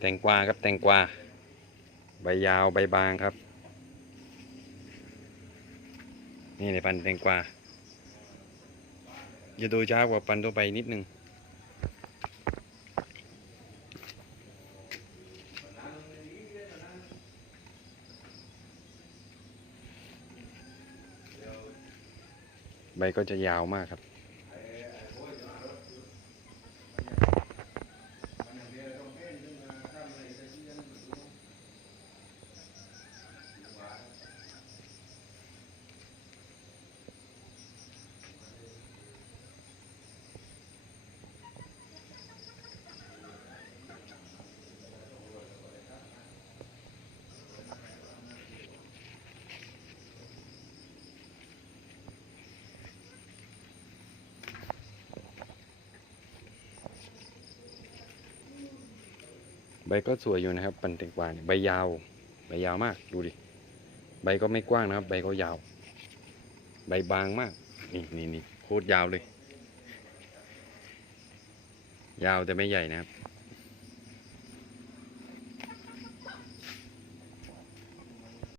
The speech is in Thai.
แตงกวาครับแตงกวาใบยาวใบบางครับ นี่ในพันแตงกวาจะดูช้ากว่าพันทั่วไปนิดนึงใบก็จะยาวมากครับ ใบก็สวยอยู่นะครับ ปันแตงกวาเนี่ยใบยาว ใบยาวมากดูดิ ใบก็ไม่กว้างนะครับ ใบก็ยาว ใบบางมาก นี่นี่นี่โคตรยาวเลย ยาวแต่ไม่ใหญ่นะครับ